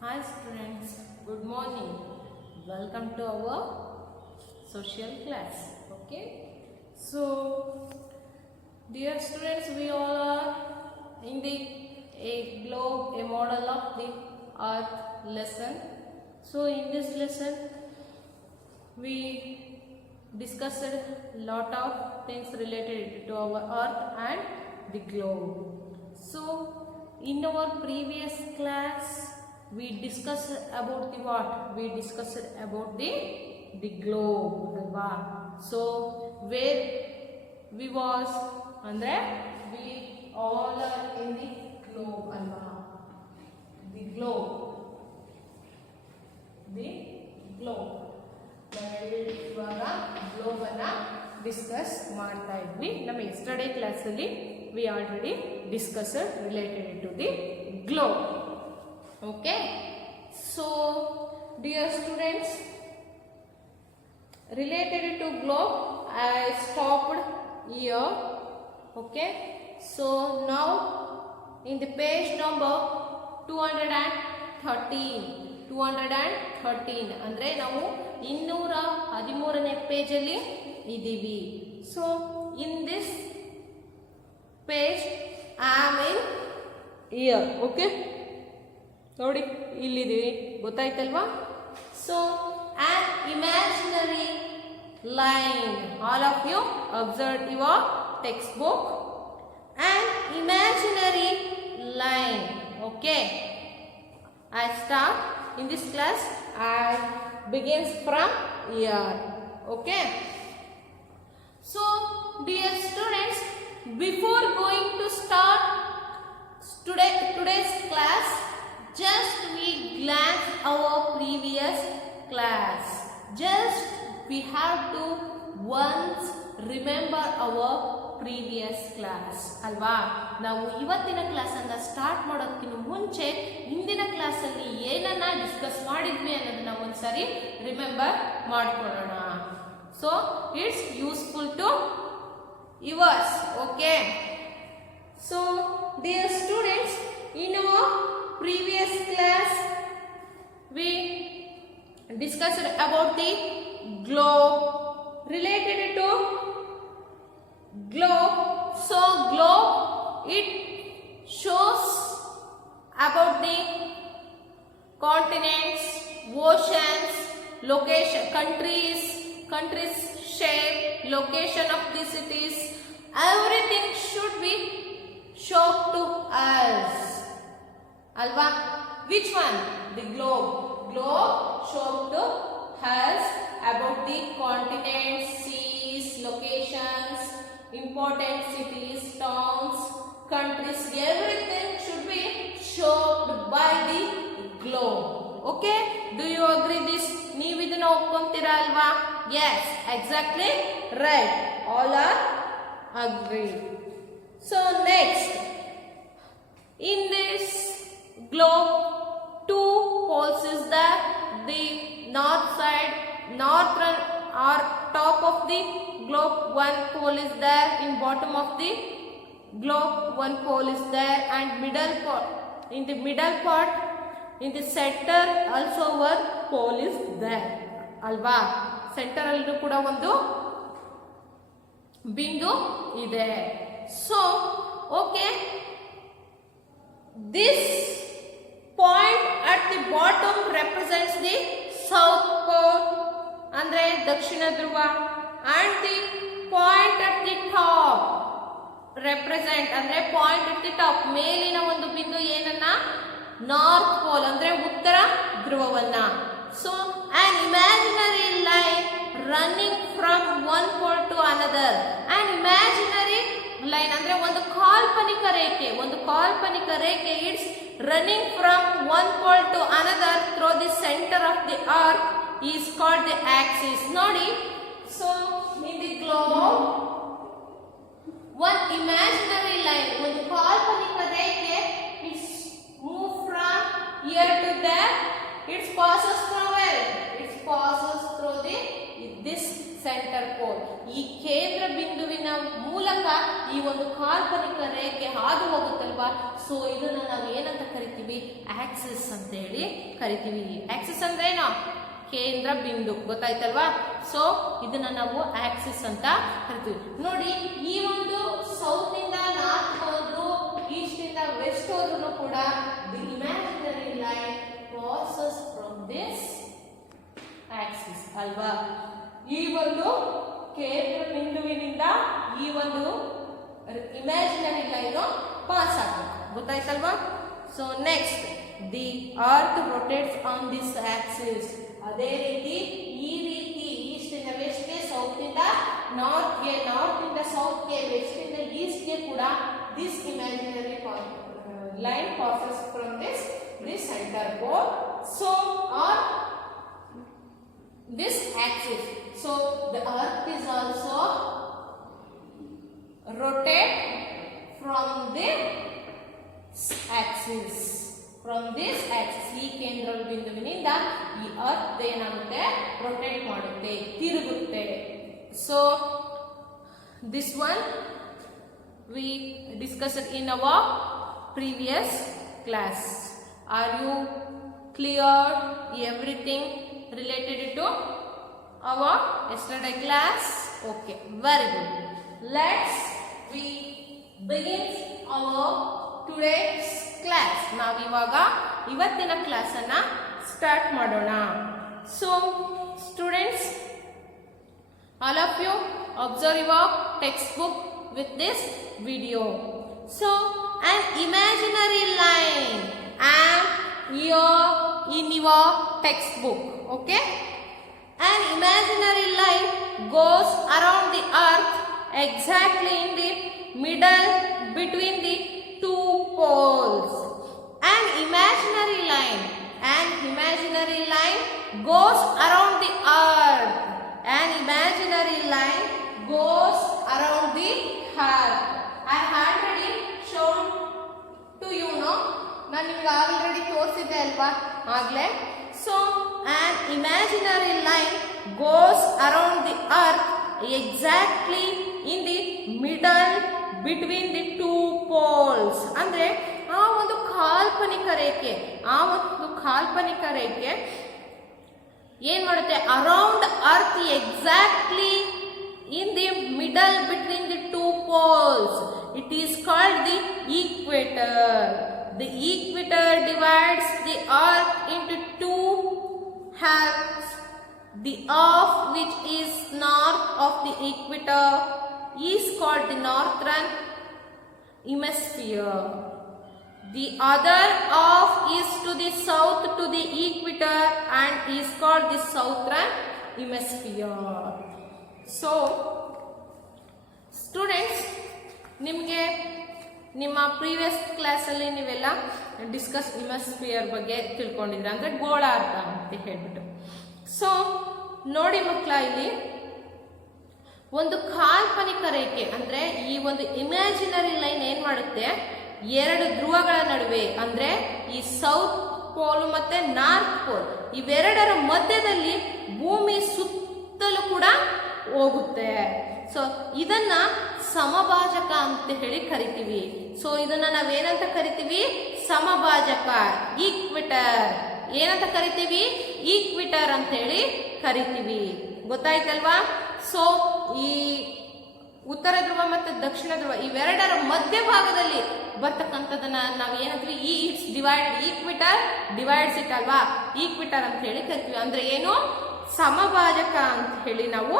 Hi students, good morning. Welcome to our social class. Okay. So, dear students, we all are in the a globe, a model of the earth lesson. So, in this lesson, we discussed a lot of things related to our earth and the globe. So, in our previous class, we discussed about the what? We discussed about the globe, alva. So, where we was, andre we all are in the globe, alva. The globe. The globe. ಇವಾಗ globe ಅನ್ನ discuss ಮಾಡ್ತಾ ಇದ್ವಿ. ನಮ್ಮ yesterday class ಅಲ್ಲಿ we already discussed related to the globe. Okay, so dear students, related to globe I stopped here. Okay, so now in the page number 213 ಅಂದರೆ ನಾವು 213ನೇ ಪೇಜಲ್ಲಿ ಇದ್ದೀವಿ. So in this page I am in here. Okay, ನೋಡಿ ಇಲ್ಲಿದ್ದೀವಿ, ಗೊತ್ತಾಯ್ತಲ್ವಾ? So on imaginary line, all of you observe your textbook. On imaginary line. Okay, I start in this class. I begins from here. Okay. So, dear students, before going to start today's class, just we glance our previous class. Just we have to once remember our previous class ಅಲ್ವಾ? ನಾವು ಇವತ್ತಿನ ಕ್ಲಾಸನ್ನು start ಮಾಡೋದಕ್ಕಿಂತ ಮುಂಚೆ ಹಿಂದಿನ ಕ್ಲಾಸಲ್ಲಿ ಏನನ್ನ discuss ಮಾಡಿದ್ವಿ ಅನ್ನೋದನ್ನ ಒಂದ್ಸರಿ ರಿಮೆಂಬರ್ ಮಾಡ್ಕೊಳ್ಳೋಣ. So it's useful to yours. Okay, so dear students, in our previous class we discussed about the globe, related to globe. So globe, it shows about the continents, oceans, location, countries shape, location of the cities, everything should be shown to us, alva? Which one? The globe shows to us about the continents, seas, locations, important cities, towns, countries, everything should be shown by the globe. Okay, do you agree this? ನೀವು ಇದನ್ನ ಒಪ್ಕೊಂತೀರಾ ಅಲ್ವಾ? Yes, exactly right, all are agreed. So next, in this globe two poles is there. The north side, northern or top of the globe one pole is there, in bottom of the globe one pole is there, and middle part, in the middle part, in the center also one pole is there, alva? Center allu kuda ಒಂದು ಬಿಂದು ಇದೆ. So okay, this point at the bottom represents the south pole, ಅಂದ್ರೆ ದಕ್ಷಿಣ ಧ್ರುವ, and the point at the top represent, ಅಂದ್ರೆ point at the top ಮೇಲಿನ ಒಂದು ಬಿಂದು ಏನನ್ನ, north pole ಅಂದ್ರೆ ಉತ್ತರ ಧ್ರುವವನ್ನ. So an imaginary line running from one pole to another. an imaginary line ಅಂದ್ರೆ ಒಂದು ಕಾಲ್ಪನಿಕ ರೇಖೆ it's running from one pole to another through the center of the earth is called the axis. ನೋಡಿ, so in the globe one imaginary line, ಒಂದು ಕಾಲ್ಪನಿಕ ರೇಖೆ, it's move from here to there, it passes through where? It passes through this centre pole. ಈ ಕೇಂದ್ರ ಬಿಂದುವಿನ ಮೂಲಕ ಈ ಒಂದು ಕಾಲ್ಪನಿಕ ರೇಖೆ ಹಾದು ಹೋಗುತ್ತಲ್ವಾ, ಸೊ ಇದನ್ನ ನಾವು ಏನಂತ ಕರಿತೀವಿ, ಆಕ್ಸಿಸ್ ಅಂತ ಹೇಳಿ ಕರಿತೀವಿ. ಆಕ್ಸಿಸ್ ಅಂದ್ರೆ ಏನು, ಕೇಂದ್ರ ಬಿಂದು, ಗೊತ್ತಾಯ್ತಲ್ವಾ. ಸೊ ಇದನ್ನ ನಾವು ಆಕ್ಸಿಸ್ ಅಂತ ಕರಿತೀವಿ. ನೋಡಿ, ಈ ಒಂದು ಸೌತ್ ಇಂದ ನಾರ್ತ್ ಹೋದ್ರು, ಈಸ್ಟ್ ಇಂದ ವೆಸ್ಟ್ ಹೋದ್ರು ಕೂಡ the imaginary line passes from this Axis ಅಲ್ವಾ. ಈ ಒಂದು ಕೇಂದ್ರ ಬಿಂದುವಿನಿಂದ ಈ ಒಂದು ಇಮ್ಯಾಜಿನರಿ ಲೈನ್ ಪಾಸ್ ಆಗುತ್ತೆ, ಗೊತ್ತಾಯ್ತಲ್ವಾ. So next, the earth rotates on this axis. ಅದೇ ರೀತಿ ಈ ರೀತಿ ಈಸ್ಟ್ ಇಂದ ವೆಸ್ಟ್ ಗೆ, ಸೌತ್ ಇಂದ ನಾರ್ತ್ ಗೆ, ನಾರ್ತ್ ಇಂದ ಸೌತ್ ಗೆ, ವೆಸ್ಟ್ ಇಂದ ಈಸ್ಟ್ ಗೆ ಕೂಡ this imaginary line passes from this center pole, so on this axis. So the earth is also rotate from this axis. From this axis, ಈ ಕೇಂದ್ರ ಬಿಂದುವಿನಿಂದ ಈ ಅರ್ತ್ ಏನಾಗುತ್ತೆ, ರೊಟೇಟ್ ಮಾಡುತ್ತೆ, ತಿರುಗುತ್ತೆ. So this one we discussed in our previous class. Are you clear everything related to our yesterday class? Okay, very good. Let's we begin our today's class. ನಾವು ಇವಾಗ ಇವತ್ತಿನ class ಅನ್ನ ಸ್ಟಾರ್ಟ್ ಮಾಡೋಣ. So students, all of you observe your textbook with this video. So an imaginary line and here in your textbook, okay? An imaginary line goes around the earth exactly in the middle between the two poles. An imaginary line goes around the earth. An imaginary line goes around the earth. I already shown to you, no? ನಾನು ನಿಮಗೆ already ತೋರಿಸಿದ್ದೆ ಅಲ್ವಾ ಆಗ್ಲೇ. So an imaginary line goes around the earth exactly in the middle between the two poles. ಅಂದ್ರೆ ಆ ಒಂದು ಕಾಲ್ಪನಿಕ ರೇಖೆ ಏನ್ ಮಾಡುತ್ತೆ, around earth exactly in the middle between the two poles. It is called the equator. The equator divides the earth into two halves. The half which is north of the equator is called the northern hemisphere. The other half is to the south to the equator and is called the southern hemisphere. So students, ನಿಮಗೆ ನಿಮ್ಮ previous ಕ್ಲಾಸಲ್ಲಿ ನೀವೆಲ್ಲ discuss hemisphere ಬಗ್ಗೆ ತಿಳ್ಕೊಂಡಿದ್ರೆ, ಅಂದರೆ ಗೋಳಾರ್ಧ ಅಂತ ಹೇಳ್ಬಿಟ್ಟು. So ನೋಡಿ ಮಕ್ಕಳ, ಇಲ್ಲಿ ಒಂದು ಕಾಲ್ಪನಿಕ ರೇಖೆ ಅಂದರೆ ಈ ಒಂದು ಇಮ್ಯಾಜಿನರಿ ಲೈನ್ ಏನು ಮಾಡುತ್ತೆ, ಎರಡು ಧ್ರುವಗಳ ನಡುವೆ ಅಂದರೆ ಈ ಸೌತ್ ಪೋಲ್ ಮತ್ತು ನಾರ್ತ್ ಪೋಲ್ ಇವೆರಡರ ಮಧ್ಯದಲ್ಲಿ ಭೂಮಿ ಸುತ್ತಲೂ ಕೂಡ ಹೋಗುತ್ತೆ. ಸೊ ಇದನ್ನ ಸಮಭಾಜಕ ಅಂತ ಹೇಳಿ ಕರಿತೀವಿ. ಸೊ ಇದನ್ನ ನಾವೇನಂತ ಕರಿತೀವಿ, ಸಮಭಾಜಕ, ಈಕ್ವಿಟರ್. ಏನಂತ ಕರಿತೀವಿ, ಈಕ್ವಿಟರ್ ಅಂತ ಹೇಳಿ ಕರಿತೀವಿ, ಗೊತ್ತಾಯ್ತಲ್ವಾ. ಸೊ ಈ ಉತ್ತರ ಧ್ರುವ ಮತ್ತು ದಕ್ಷಿಣ ಧ್ರುವ ಇವೆರಡರ ಮಧ್ಯಭಾಗದಲ್ಲಿ ಬರ್ತಕ್ಕಂಥದನ್ನ ನಾವು ಏನಂತೀವಿ, ಇಟ್ಸ್ ಡಿವೈಡ್, ಈಕ್ವಿಟರ್ ಡಿವೈಡ್ಸ್ ಇಟ್ ಅಲ್ವಾ, ಈಕ್ವಿಟರ್ ಅಂತ ಹೇಳಿ ಕರಿತೀವಿ. ಅಂದ್ರೆ ಏನು, ಸಮಭಾಜಕ ಅಂತ ಹೇಳಿ ನಾವು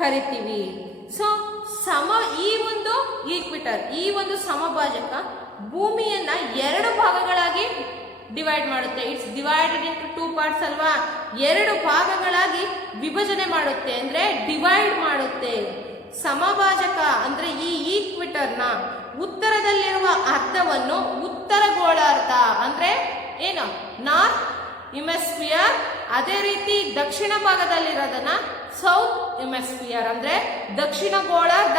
ಕರಿತೀವಿ. ಸೊ ಈ ಒಂದು ಈಕ್ವಿಟರ್, ಈ ಒಂದು ಸಮಭಾಜಕ ಭೂಮಿಯನ್ನ ಎರಡು ಭಾಗಗಳಾಗಿ ಡಿವೈಡ್ ಮಾಡುತ್ತೆ. It's divided into two parts ಅಲ್ವಾ, ಎರಡು ಭಾಗಗಳಾಗಿ ವಿಭಜನೆ ಮಾಡುತ್ತೆ, ಅಂದ್ರೆ ಡಿವೈಡ್ ಮಾಡುತ್ತೆ. ಸಮಭಾಜಕ ಅಂದ್ರೆ ಈ ಈಕ್ವಿಟರ್ನ ಉತ್ತರದಲ್ಲಿರುವ ಅರ್ಧವನ್ನು ಉತ್ತರ ಗೋಳಾರ್ಧ ಅಂದ್ರೆ ಏನು, ನಾರ್ತ್ ಹೆಮಿಸ್ಫಿಯರ್, ಅದೇ ರೀತಿ ದಕ್ಷಿಣ ಭಾಗದಲ್ಲಿರೋದನ್ನ ಸೌತ್ ಹೆಮಿಸ್ಫಿಯರ್ ಅಂದ್ರೆ ದಕ್ಷಿಣ ಗೋಳಾರ್ಧ,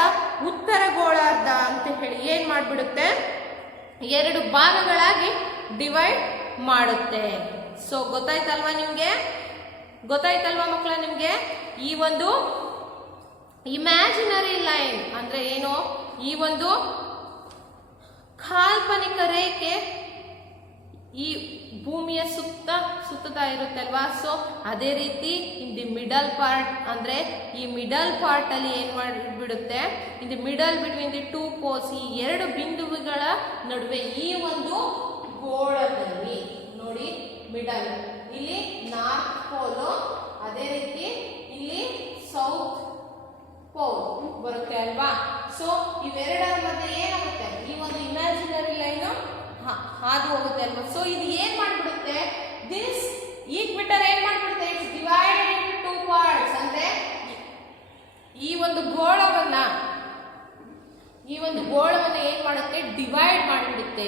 ಉತ್ತರ ಗೋಳಾರ್ಧ ಅಂತ ಹೇಳಿ ಏನ್ ಮಾಡ್ಬಿಡುತ್ತೆ, ಎರಡು ಭಾಗಗಳಾಗಿ ಡಿವೈಡ್ ಮಾಡುತ್ತೆ. ಸೊ ಗೊತ್ತಾಯ್ತಲ್ವಾ ನಿಮ್ಗೆ, ಗೊತ್ತಾಯ್ತಲ್ವಾ ಮಕ್ಕಳ ನಿಮ್ಗೆ ಈ ಒಂದು ಇಮ್ಯಾಜಿನರಿ ಲೈನ್ ಅಂದ್ರೆ ಏನು? ಈ ಒಂದು ಕಾಲ್ಪನಿಕ ರೇಖೆ ಈ ಭೂಮಿಯ ಸುತ್ತಾ ಇರುತ್ತೆ ಅಲ್ವಾ. ಸೊ ಅದೇ ರೀತಿ ಇನ್ ದಿ ಮಿಡಲ್ ಪಾರ್ಟ್ ಅಂದ್ರೆ ಈ ಮಿಡಲ್ ಪಾರ್ಟ್ ಅಲ್ಲಿ ಏನ್ ಮಾಡಿಬಿಡುತ್ತೆ, in the middle between the two poles, ಈ ಎರಡು ಬಿಂದುಗಳ ನಡುವೆ ಈ ಒಂದು ಗೋಳದಲ್ಲಿ ನೋಡಿ, ಮಿಡಲ್ ಇಲ್ಲಿ ನಾರ್ತ್ ಪೋಲು, ಅದೇ ರೀತಿ ಇಲ್ಲಿ ಸೌತ್ ಪೋಲ್ ಬರುತ್ತೆ ಅಲ್ವಾ. ಸೊ ಇವೆರಡರ ಮಧ್ಯೆ ಏನಾಗುತ್ತೆ, ಈ ಒಂದು ಇಮ್ಯಾಜಿನರಿ ಲೈನ್ ಹಾದು ಹೋಗುತ್ತೆ ಅಲ್ವಾ. ಸೊ ಇದು ಏನ್ ಮಾಡ್ಬಿಡುತ್ತೆ, ದಿಸ್ ಈಕ್ವಿಟರ್ ಏನ್ ಮಾಡ್ಬಿಡುತ್ತೆ, it's divided into two parts. ಅಂದ್ರೆ ಈ ಒಂದು ಗೋಳವನ್ನ ಏನ್ ಮಾಡುತ್ತೆ, ಡಿವೈಡ್ ಮಾಡಿಬಿಡುತ್ತೆ.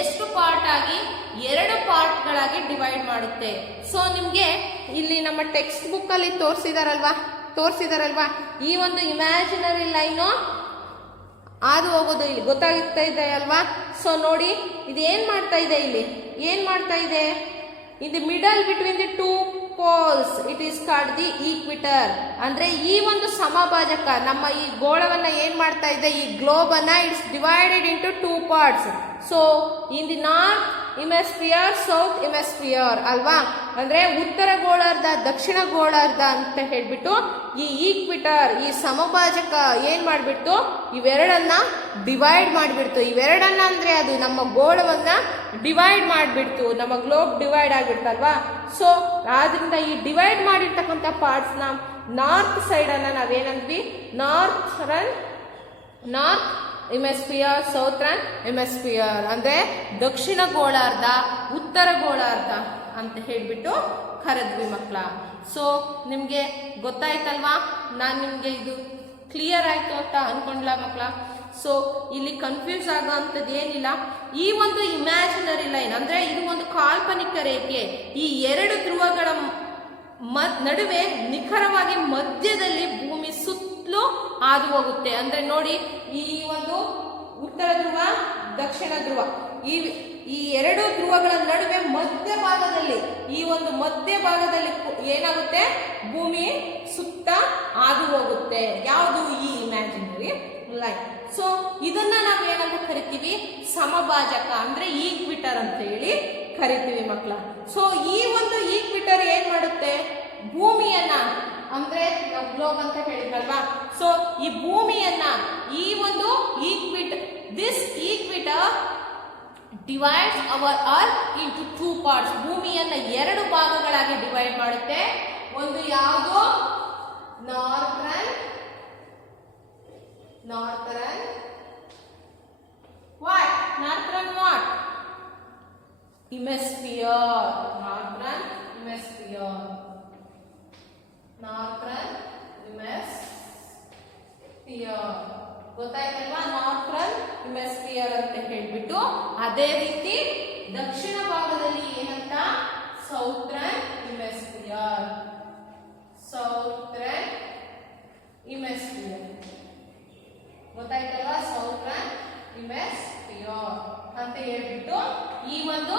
ಎಷ್ಟು ಪಾರ್ಟ್ ಆಗಿ, 2 ಪಾರ್ಟ್ಗಳಾಗಿ ಡಿವೈಡ್ ಮಾಡುತ್ತೆ. ಸೊ ನಿಮ್ಗೆ ಇಲ್ಲಿ ನಮ್ಮ ಟೆಕ್ಸ್ಟ್ ಬುಕ್ ಅಲ್ಲಿ ತೋರಿಸಿದಾರಲ್ವಾ ಈ ಒಂದು ಇಮ್ಯಾಜಿನರಿ ಲೈನು ಅದು ಹೋಗೋದು ಇಲ್ಲಿ ಗೊತ್ತಾಗ್ತಾ ಇದೆ ಅಲ್ವಾ. ಸೊ ನೋಡಿ ಇದು ಏನ್ ಮಾಡ್ತಾ ಇದೆ, ಇಲ್ಲಿ ಏನ್ ಮಾಡ್ತಾ ಇದೆ, in the middle between the two poles it is called the equator. ಅಂದ್ರೆ ಈ ಒಂದು ಸಮಭಾಜಕ ನಮ್ಮ ಈ ಗೋಳವನ್ನ ಏನ್ ಮಾಡ್ತಾ ಇದೆ, ಈ ಗ್ಲೋಬ್ ಅನ್ನ it's divided into 2 parts. So in the north hemisphere, south hemisphere ಅಲ್ವಾ. ಅಂದ್ರೆ ಉತ್ತರ ಗೋಳಾರ್ಧ, ದಕ್ಷಿಣ ಗೋಳಾರ್ಧ ಅಂತ ಹೇಳ್ಬಿಟ್ಟು ಈ ಈಕ್ವಿಟರ್, ಈ ಸಮಭಾಜಕ ಏನ್ ಮಾಡ್ಬಿಟ್ಟು ಇವೆರಡನ್ನ ಡಿವೈಡ್ ಮಾಡ್ಬಿಡ್ತು. ಇವೆರಡನ್ನ ಅಂದ್ರೆ ಅದು ನಮ್ಮ ಗೋಳವನ್ನ ಡಿವೈಡ್ ಮಾಡ್ಬಿಡ್ತು, ನಮ್ಮ ಗ್ಲೋಬ್ ಡಿವೈಡ್ ಆಗ್ಬಿಡ್ತಲ್ವಾ. ಸೊ ಆದ್ರಿಂದ ಈ ಡಿವೈಡ್ ಮಾಡಿರ್ತಕ್ಕಂಥ ಪಾರ್ಟ್ಸ್ ನ ನಾರ್ತ್ ಸೈಡ್ ಅನ್ನ ನಾವೇನಂದ್ವಿ, ನಾರ್ತ್ ಇಮೆಸ್ಫಿಯರ್, ಸೌತ್ರನ್ ಇಮೆಸ್ಫಿಯರ್ ಅಂದ್ರೆ ದಕ್ಷಿಣ ಗೋಳಾರ್ಧ, ಉತ್ತರ ಗೋಳಾರ್ಧ ಅಂತ ಹೇಳ್ಬಿಟ್ಟು ಕರೆದ್ವಿ ಮಕ್ಕಳ. ಸೊ ನಿಮ್ಗೆ ಗೊತ್ತಾಯ್ತಲ್ವಾ, ನಾನು ನಿಮ್ಗೆ ಇದು ಕ್ಲಿಯರ್ ಆಯ್ತು ಅಂತ ಅನ್ಕೊಂಡ್ಲ ಮಕ್ಕಳ. ಸೊ ಇಲ್ಲಿ ಕನ್ಫ್ಯೂಸ್ ಆಗೋ ಅಂಥದ್ದು ಏನಿಲ್ಲ. ಈ ಒಂದು ಇಮ್ಯಾಜಿನರಿ ಲೈನ್ ಅಂದ್ರೆ ಇದು ಒಂದು ಕಾಲ್ಪನಿಕ ರೇಖೆ, ಈ 2 ಧ್ರುವಗಳ ನಡುವೆ ನಿಖರವಾಗಿ ಮಧ್ಯದಲ್ಲಿ ಭೂಮಿ ಸುತ್ತಲೂ ಹಾದು ಹೋಗುತ್ತೆ. ಅಂದ್ರೆ ನೋಡಿ, ಈ ಒಂದು ಉತ್ತರ ಧ್ರುವ, ದಕ್ಷಿಣ ಧ್ರುವ, ಈ 2 ಧ್ರುವಗಳ ನಡುವೆ ಮಧ್ಯಭಾಗದಲ್ಲಿ, ಈ ಒಂದು ಮಧ್ಯಭಾಗದಲ್ಲಿ ಏನಾಗುತ್ತೆ, ಭೂಮಿ ಸುತ್ತ ಹಾದು ಹೋಗುತ್ತೆ. ಯಾವುದು, ಈ ಇಮ್ಯಾಜಿನರಿ ಲೈನ್. ಸೊ ಇದನ್ನ ನಾವು ಏನಂತ ಕರಿತೀವಿ, ಸಮಭಾಜಕ ಅಂದ್ರೆ ಈಕ್ವಿಟರ್ ಅಂತ ಹೇಳಿ ಕರಿತೀವಿ ಮಕ್ಕಳ. ಸೊ ಈ ಒಂದು ಈಕ್ವಿಟರ್ ಏನ್ ಮಾಡುತ್ತೆ, ಭೂಮಿಯನ್ನ ಅಂದ್ರೆ ನಾವು ಗ್ಲೋಬ್ ಅಂತ ಹೇಳಿದ್ರಲ್ವಾ. ಸೊ ಈ ಭೂಮಿಯನ್ನ ಈ ಒಂದು this equator divides our earth into 2 parts. ಭೂಮಿಯನ್ನ 2 ಭಾಗಗಳಾಗಿ ಡಿವೈಡ್ ಮಾಡುತ್ತೆ. ಒಂದು ಯಾವುದು, ನಾರ್ತ್ರನ್ ವಾಟ್ ಇಮೆಸ್ಫಿಯರ್, ನಾರ್ತ್ರನ್ ಇಮೆಸ್ಫಿಯರ್ ಗೊತ್ತಾಯ್ತಲ್ವಾ, ನಾರ್ತ್ರನ್ ಇಮೆಸ್ಫಿಯರ್ ಅಂತ ಹೇಳ್ಬಿಟ್ಟು. ಅದೇ ರೀತಿ ದಕ್ಷಿಣ ಭಾಗದಲ್ಲಿ ಏನಂತ, ಸೌತ್ರನ್ ಇಮೆಸ್ಫಿಯರ್ ಗೊತ್ತಾಯ್ತಲ್ವಾ, ಸೌತ್ರನ್ ಇಮೆಸ್ಫಿಯರ್ ಅಂತ ಹೇಳ್ಬಿಟ್ಟು ಈ ಒಂದು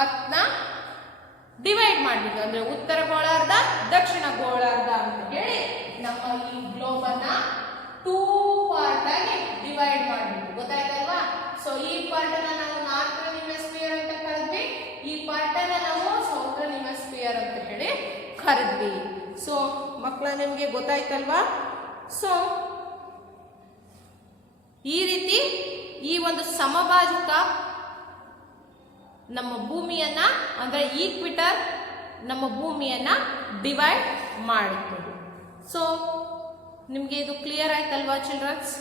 ಅರ್ಥನ ಡಿವೈಡ್ ಮಾಡ್ಬಿಟ್ಟು, ಅಂದ್ರೆ ಉತ್ತರ ಗೋಳಾರ್ಧ, ದಕ್ಷಿಣ ಗೋಳಾರ್ಧ ಅಂತ ಹೇಳಿ ನಮ್ಮ ಈ ಗ್ಲೋಬ್ ಅನ್ನ 2 ಪಾರ್ಟ್ ಆಗಿ ಡಿವೈಡ್ ಮಾಡ್ಬಿಟ್ಟು. ಗೊತ್ತಾಯ್ತಲ್ವಾ. ಸೊ ಈ ಪಾರ್ಟ್ ಅನ್ನ ನಾವು ನಾರ್ತ್ರನ್ ಇಮೆಸ್ಫಿಯರ್ ಅಂತ ಕರೆದ್ವಿ, ಈ ಪಾರ್ಟ್ ಅನ್ನ ನಾವು ಸೌತ್ರನ್ ಇಮೆಸ್ಫಿಯರ್ ಅಂತ ಹೇಳಿ ಕರೆದ್ವಿ. ಸೊ ಮಕ್ಕಳ ನಿಮ್ಗೆ ಗೊತ್ತಾಯ್ತಲ್ವಾ. ಸೊ ಈ ರೀತಿ ಈ ಒಂದು ಸಮಭಾಜಕ ನಮ್ಮ ಭೂಮಿಯನ್ನ ಅಂದ್ರೆ ಈಕ್ವಿಟರ್ ನಮ್ಮ ಭೂಮಿಯನ್ನ ಡಿವೈಡ್ ಮಾಡುತ್ತದೆ. ಸೊ ನಿಮಗೆ ಇದು ಕ್ಲಿಯರ್ ಆಯ್ತಲ್ವಾ childrens.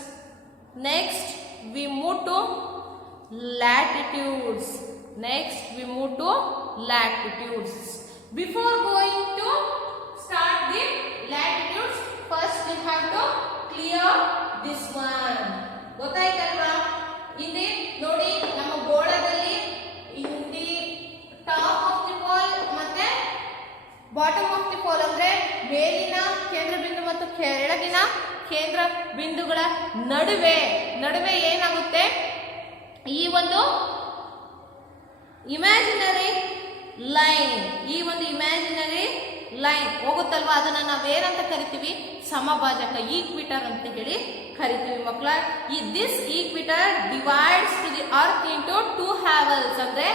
Next we move to latitudes. Before going to start the latitudes, first we have to clear this one. ಗೊತ್ತಾಯ್ತಲ್ವಾ. ಇಲ್ಲಿ ನೋಡಿ, ನಮ್ಮ ಗೋಳದಲ್ಲಿ ಟಾಪ್ ಆಫ್ ದಿ ಪೋಲ್ ಮತ್ತೆ ಬಾಟಮ್ ಆಫ್ ದಿ ಪೋಲ್ ಅಂದ್ರೆ ಮೇಲಿನ ಕೇಂದ್ರ ಬಿಂದು ಮತ್ತು ಕೆಳಗಿನ ಕೇಂದ್ರ ಬಿಂದುಗಳ ನಡುವೆ ಏನಾಗುತ್ತೆ, ಈ ಒಂದು ಇಮ್ಯಾಜಿನರಿ ಲೈನ್ ಲೈನ್ ಹೋಗುತ್ತಲ್ವಾ, ಅದನ್ನ ನಾವೇನಂತ ಕರಿತೀವಿ, ಸಮಭಾಜಕ, ಈಕ್ವಿಟರ್ ಅಂತ ಹೇಳಿ ಕರಿತೀವಿ ಮಕ್ಕಳ. This equator divides to the earth into 2 halves, ಅಂದ್ರೆ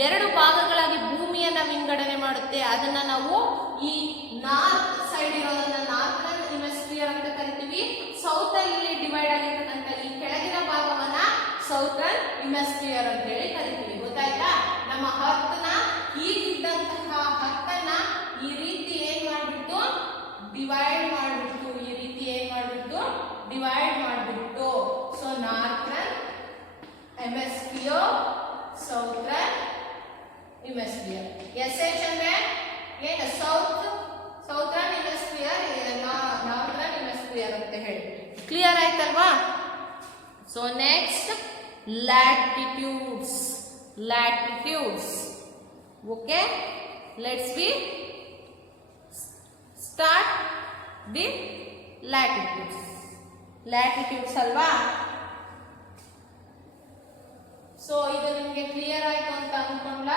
2 ಭಾಗಗಳಾಗಿ ಭೂಮಿಯನ್ನ ವಿಂಗಡಣೆ ಮಾಡುತ್ತೆ. ಅದನ್ನ ನಾವು ಈ ನಾರ್ತ್ ಸೈಡ್ ಇರೋದನ್ನ ನಾರ್ಥನ್ ಹೆಮಿಸ್ಫಿಯರ್ ಅಂತ ಕರಿತೀವಿ. ಸೌತರ್ನ್ ಇಲ್ಲಿ ಡಿವೈಡ್ ಆಗಿರ್ತಕ್ಕಂಥ ಈ ಕೆಳಗಿನ ಭಾಗವನ್ನ ಸೌತರ್ನ್ ಹೆಮಿಸ್ಫಿಯರ್ ಅಂತ ಹೇಳಿ ಕರಿತೀವಿ. ಗೊತ್ತಾಯ್ತಾ? ನಮ್ಮ ಅರ್ಥನ ಹೀಗಿದ್ದಂತಹ ಅರ್ಥನ ಈ ರೀತಿ ಏನ್ ಮಾಡ್ಬಿಟ್ಟು ಡಿವೈಡ್ ಮಾಡ್ಬಿಟ್ಟು, ಈ ರೀತಿ ಏನ್ ಮಾಡ್ಬಿಟ್ಟು ಡಿವೈಡ್ ಮಾಡ್ಬಿಟ್ಟು, so northern hemisphere, southern hemisphere. S ಅಂದ್ರೆ ಏನು? ಸೌತರ್ನ್ ಹೆಮಿಸ್ಫಿಯರ್, ನಾರ್ಥನ್ ಹೆಮಿಸ್ಫಿಯರ್ ಅಂತ ಹೇಳಿ. ಕ್ಲಿಯರ್ ಆಯ್ತಲ್ವಾ? So next latitudes. Okay, let's start the latitudes ಅಲ್ವಾ? ಸೊ ಇದು ನಿಮಗೆ ಕ್ಲಿಯರ್ ಆಯ್ತು ಅಂತ ಅನ್ಕೊಂಡ್ಲ.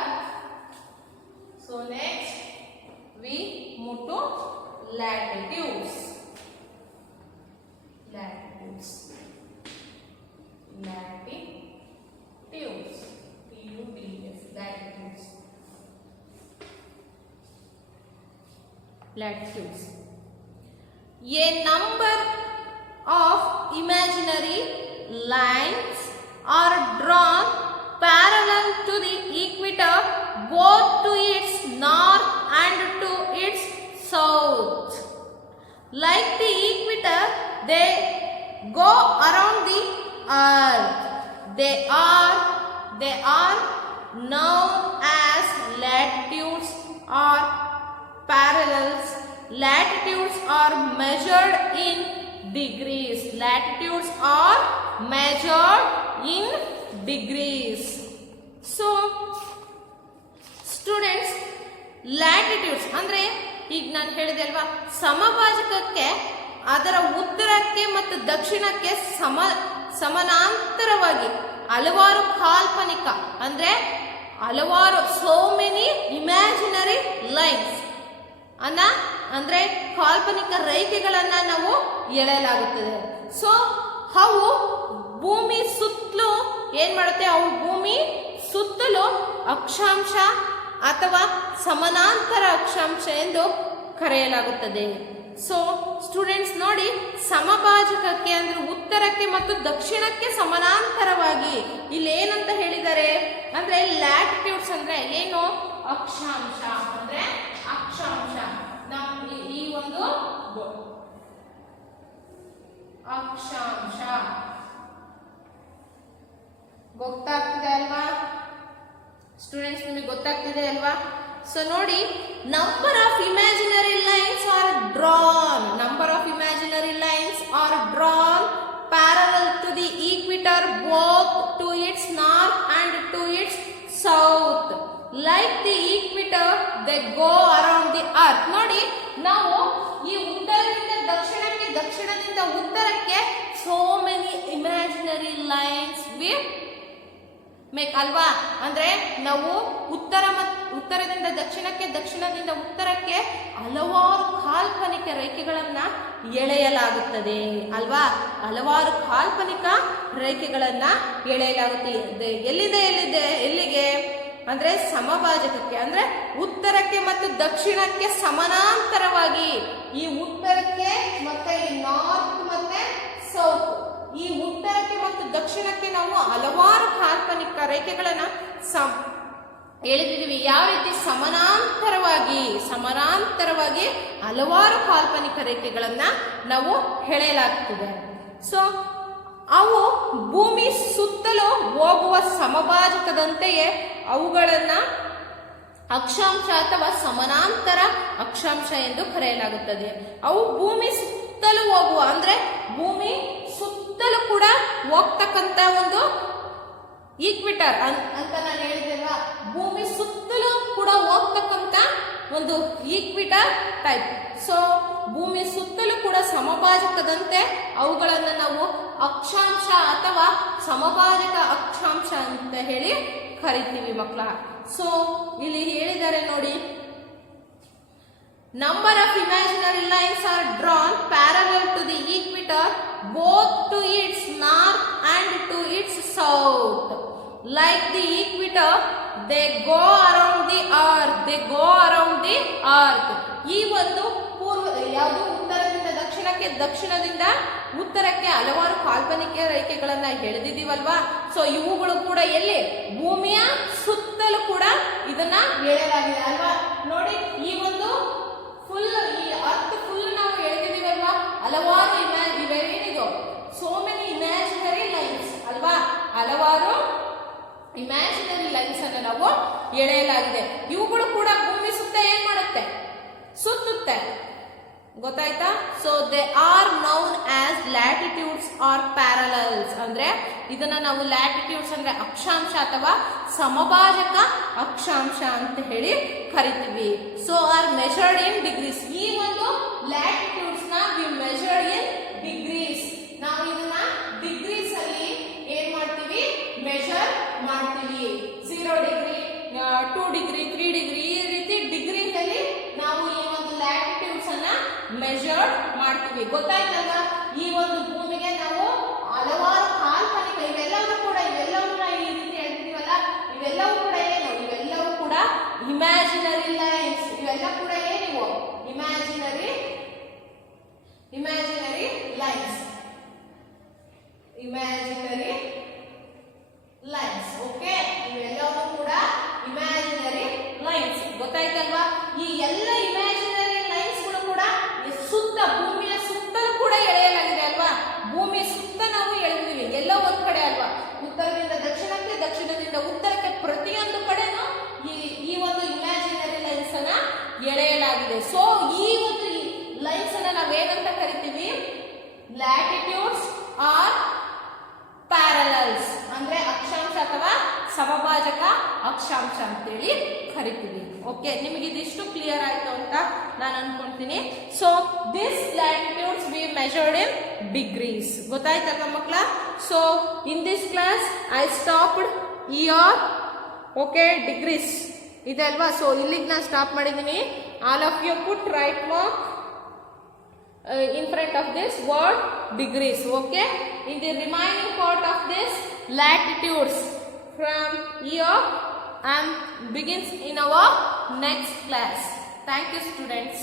So next we move to latitudes. Latitudes. Latitudes. A number of imaginary lines are drawn parallel to the equator, both to its north and to its south. Like the equator, they go around the earth. They are known as latitudes or parallels. Latitudes are measured in degrees. Latitudes are measured in degrees. So students, latitudes ಅಂದ್ರೆ ಈಗ ನಾನು ಹೇಳಿದೆ ಅಲ್ವಾ, ಸಮಭಾಜಕಕ್ಕೆ ಅದರ ಉತ್ತರಕ್ಕೆ ಮತ್ತು ದಕ್ಷಿಣಕ್ಕೆ ಸಮಾನಾಂತರವಾಗಿ ಹಲವಾರು ಕಾಲ್ಪನಿಕ ಅಂದ್ರೆ ಹಲವಾರು ಸೋ ಮೆನಿ ಇಮ್ಯಾಜಿನರಿ ಲೈನ್ಸ್ ಅಂದ್ರೆ ಕಾಲ್ಪನಿಕ ರೇಖೆಗಳನ್ನ ನಾವು ಎಳೆಯಲಾಗುತ್ತದೆ. ಸೊ ಅವು ಭೂಮಿ ಸುತ್ತಲೂ ಏನ್ ಮಾಡುತ್ತೆ, ಅವು ಭೂಮಿ ಸುತ್ತಲೂ ಅಕ್ಷಾಂಶ ಅಥವಾ ಸಮಾನಾಂತರ ಅಕ್ಷಾಂಶ ಎಂದು ಕರೆಯಲಾಗುತ್ತದೆ. ಸೊ ಸ್ಟೂಡೆಂಟ್ಸ್ ನೋಡಿ, ಸಮಭಾಜಕಕ್ಕೆ ಅಂದ್ರೆ ಉತ್ತರಕ್ಕೆ ಮತ್ತು ದಕ್ಷಿಣಕ್ಕೆ ಸಮಾನಾಂತರವಾಗಿ ಇಲ್ಲಿ ಏನಂತ ಹೇಳಿದ್ದಾರೆ ಅಂದ್ರೆ ಲ್ಯಾಟಿಟ್ಯೂಡ್ಸ್ ಅಂದ್ರೆ ಏನು, ಅಕ್ಷಾಂಶ ಅಂದ್ರೆ ಅಕ್ಷಾಂಶ. ಈ ಒಂದು ಅಕ್ಷಾಂಶ ಗೊತ್ತಾಗ್ತಿದೆ ಅಲ್ವಾ ಸ್ಟೂಡೆಂಟ್ಸ್? ನಿಮಗೆ ಗೊತ್ತಾಗ್ತಿದೆ ಅಲ್ವಾ? ಸೊ ನೋಡಿ, number of imaginary lines are drawn. Number of imaginary lines are drawn parallel to the equator, both to its north and to its south. Like the equator, they go around the earth. ನೋಡಿ, ನಾವು ಈ ಉತ್ತರದಿಂದ ದಕ್ಷಿಣಕ್ಕೆ, ದಕ್ಷಿಣದಿಂದ ಉತ್ತರಕ್ಕೆ so many imaginary lines we make ಅಲ್ವಾ? ಅಂದ್ರೆ ನಾವು ಉತ್ತರದಿಂದ ದಕ್ಷಿಣಕ್ಕೆ, ದಕ್ಷಿಣದಿಂದ ಉತ್ತರಕ್ಕೆ ಹಲವಾರು ಕಾಲ್ಪನಿಕ ರೇಖೆಗಳನ್ನ ಎಳೆಯಲಾಗುತ್ತದೆ ಅಲ್ವಾ? ಹಲವಾರು ಕಾಲ್ಪನಿಕ ರೇಖೆಗಳನ್ನ ಎಳೆಯಲಾಗುತ್ತೆ. ಎಲ್ಲಿಗೆ ಅಂದ್ರೆ ಸಮಭಾಜಕಕ್ಕೆ, ಅಂದ್ರೆ ಉತ್ತರಕ್ಕೆ ಮತ್ತು ದಕ್ಷಿಣಕ್ಕೆ ಸಮಾನಾಂತರವಾಗಿ. ಈ ಉತ್ತರಕ್ಕೆ ಮತ್ತೆ ಈ ನಾರ್ತ್ ಮತ್ತೆ ಸೌತ್, ಈ ಉತ್ತರಕ್ಕೆ ಮತ್ತು ದಕ್ಷಿಣಕ್ಕೆ ನಾವು ಹಲವಾರು ಕಾಲ್ಪನಿಕ ರೇಖೆಗಳನ್ನ ಎಳೆದಿದ್ದೀವಿ. ಯಾವ ರೀತಿ? ಸಮಾನಾಂತರವಾಗಿ ಹಲವಾರು ಕಾಲ್ಪನಿಕ ರೇಖೆಗಳನ್ನ ನಾವು ಎಳೆಯಲಾಗ್ತದೆ. ಸೊ ಅವು ಭೂಮಿ ಸುತ್ತಲೂ ಹೋಗುವ ಸಮಭಾಜಕದಂತೆಯೇ ಅವುಗಳನ್ನ ಅಕ್ಷಾಂಶ ಅಥವಾ ಸಮಾನಾಂತರ ಅಕ್ಷಾಂಶ ಎಂದು ಕರೆಯಲಾಗುತ್ತದೆ. ಅವು ಭೂಮಿ ಸುತ್ತಲೂ ಹೋಗುವ ಅಂದ್ರೆ ಭೂಮಿ ಸುತ್ತಲೂ ಕೂಡ ಹೋಗ್ತಕ್ಕಂತ ಒಂದು ಈಕ್ವಿಟರ್ ಅಂತ ನಾನು ಹೇಳಿದೆಲ್ವಾ, ಭೂಮಿ ಸುತ್ತಲೂ ಕೂಡ ಹೋಗ್ತಕ್ಕಂತ ಒಂದು ಈಕ್ವಿಟರ್ ಟೈಪ್. ಸೊ ಭೂಮಿ ಸುತ್ತಲೂ ಕೂಡ ಸಮಭಾಜಕದಂತೆ ಅವುಗಳನ್ನ ನಾವು ಅಕ್ಷಾಂಶ ಅಥವಾ ಸಮಭಾಜಕ ಅಕ್ಷಾಂಶ ಅಂತ ಹೇಳಿ ಕರಿತೀವಿ ಮಕ್ಕಳ. ಸೊ ಇಲ್ಲಿ ಹೇಳಿದ್ದಾರೆ ನೋಡಿ, Number of imaginary lines are drawn parallel to the equator both to its north and to its south. Like the equator, they go around the earth. They go around the earth. ಈ ಒಂದು ಪೂರ್ವ ಯಾವುದು ಉತ್ತರದಿಂದ ದಕ್ಷಿಣಕ್ಕೆ, ದಕ್ಷಿಣದಿಂದ ಉತ್ತರಕ್ಕೆ ಹಲವಾರು ಕಾಲ್ಪನಿಕ ರೇಖೆಗಳನ್ನ ಎಳೆದಿದ್ದೀವಲ್ವಾ. So ಇವುಗಳು ಕೂಡ ಎಲ್ಲಿ, ಭೂಮಿಯ ಸುತ್ತಲೂ ಕೂಡ ಇದನ್ನ ಎಳೆಯಲಾಗಿದೆ ಅಲ್ವಾ. ನೋಡಿ, ಈ ಒಂದು ಫುಲ್, ಈ ಅರ್ತ್ ಫುಲ್ ನಾವು ಎಳೆದಿದ್ದೀವಲ್ವಾ. ಹಲವಾರು ಇವೇನಿದು, ಸೋ ಮೆನಿ ಇಮ್ಯಾಜಿನರಿ ಲೈನ್ಸ್ ಅಲ್ವಾ. ಹಲವಾರು ಇಮ್ಯಾಜಿನರಿ ಲೈನ್ಸ್ ಅನ್ನು ನಾವು ಎಳೆಯಲಾಗಿದೆ. ಇವುಗಳು ಕೂಡ ಭೂಮಿ ಸುತ್ತ ಏನ್ ಮಾಡುತ್ತೆ, ಸುತ್ತುತ್ತೆ. ಗೊತ್ತಾಯ್ತಾ. So they are known as latitudes are parallels. ಅಂದ್ರೆ ಇದನ್ನ ನಾವು ಲ್ಯಾಟಿಟ್ಯೂಡ್ಸ್ ಅಂದ್ರೆ ಅಕ್ಷಾಂಶ ಅಥವಾ ಸಮಭಾಜಕ ಅಕ್ಷಾಂಶ ಅಂತ ಹೇಳಿ ಕರಿತೀವಿ. So R measured in degrees. ಈ ಒಂದು ಲ್ಯಾಟಿಟ್ಯೂಡ್ಸ್ ನ ವಿ ಮೆಜರ್ಡ್ ಇನ್ ಡಿಗ್ರೀಸ್. ನಾವು ಇದನ್ನ ಡಿಗ್ರೀಸ್ ಅಲ್ಲಿ ಏನ್ ಮಾಡ್ತೀವಿ, ಮೆಜರ್ ಮಾಡ್ತೀವಿ. 0 ಡಿಗ್ರಿ, 2 ಡಿಗ್ರಿ, 3 ಡಿಗ್ರಿ, ಈ ರೀತಿ ಡಿಗ್ರಿನಲ್ಲಿ ನಾವು ಈ ಒಂದು ಲ್ಯಾಟಿಟ್ಯೂಡ್ಸ್ ಅನ್ನ ಮೆಜರ್ಡ್ ಮಾಡ್ತೀವಿ. ಗೊತ್ತಾಯ್ತಲ್ಲ. ಈ ಒಂದು ಭೂಮಿಗೆ ನಾವು ಹಲವಾರು ಕಾಲ್ಪನಿಕ ಇವೆಲ್ಲವೂ ಕೂಡ ಈ ರೀತಿ ಹೇಳ್ತೀವಲ್ಲ, ಇವೆಲ್ಲವೂ ಕೂಡ ಏನು, ಇವೆಲ್ಲವೂ ಕೂಡ ಇಮ್ಯಾಜಿನರಿ ಲೈನ್ಸ್. ಇವೆಲ್ಲ ಕೂಡ ಏನಿವು, imaginary lines. Imaginary lines. Okay, ಇವೆಲ್ಲವೂ ಕೂಡ ಇಮ್ಯಾಜಿನರಿ ಲೈನ್ಸ್. ಗೊತ್ತಾಯ್ತಲ್ವಾ. ಈ ಎಲ್ಲ ಇಮ್ಯಾಜಿನರಿ ಲೈನ್ಸ್ ಗಳು ಕೂಡ ಸುತ್ತ, ಭೂಮಿಯ ಸುತ್ತಲೂ ಕೂಡ ಎಳೆಯಲಾಗಿದೆ ಅಲ್ವಾ. ಭೂಮಿಯ ಸುತ್ತ ನಾವು ಎಳೆದಿದ್ದೀವಿ, ಎಲ್ಲ ಒಂದ್ ಕಡೆ ಅಲ್ವಾ. ಉತ್ತರದಿಂದ ದಕ್ಷಿಣಕ್ಕೆ, ದಕ್ಷಿಣದಿಂದ ಉತ್ತರಕ್ಕೆ, ಪ್ರತಿಯೊಂದು ಕಡೆನೂ ಈ ಒಂದು ಇಮ್ಯಾಜಿನರಿ ಲೈನ್ಸ್ ಅನ್ನ ಎಳೆಯಲಾಗಿದೆ. ಸೊ ಈ ಒಂದು ಲೈನ್ಸ್ ಅನ್ನ ನಾವೇನಂತ ಕರಿತೀವಿ, ಲ್ಯಾಟಿಟ್ಯೂಡ್ಸ್ ಆರ್ ಪ್ಯಾರಲಲ್ಸ್. ಅಂದ್ರೆ ಅಕ್ಷಾಂಶ ಅಥವಾ ಸಮಭಾಜಕ ಅಕ್ಷಾಂಶ ಅಂತೇಳಿ ಕರಿತೀವಿ. ಓಕೆ, ನಿಮಗೆ ಇದಿಷ್ಟು ಕ್ಲಿಯರ್ ಆಯ್ತು ಅಂತ ನಾನು ಅನ್ಕೊಂತೀನಿ. So this latitudes we measured in degrees. ಗೊತ್ತಾಯ್ತಲ್ಲ ಮಕ್ಕಳ. So in this class I stopped here. Okay, degrees ಇದೆ ಅಲ್ವಾ. ಸೊ ಇಲ್ಲಿಗೆ ನಾನು ಸ್ಟಾಪ್ ಮಾಡಿದ್ದೀನಿ. All of you put right mark in front of this word degrees. Okay, in the remaining part of this latitudes from here and begins in our next class. Thank you, students.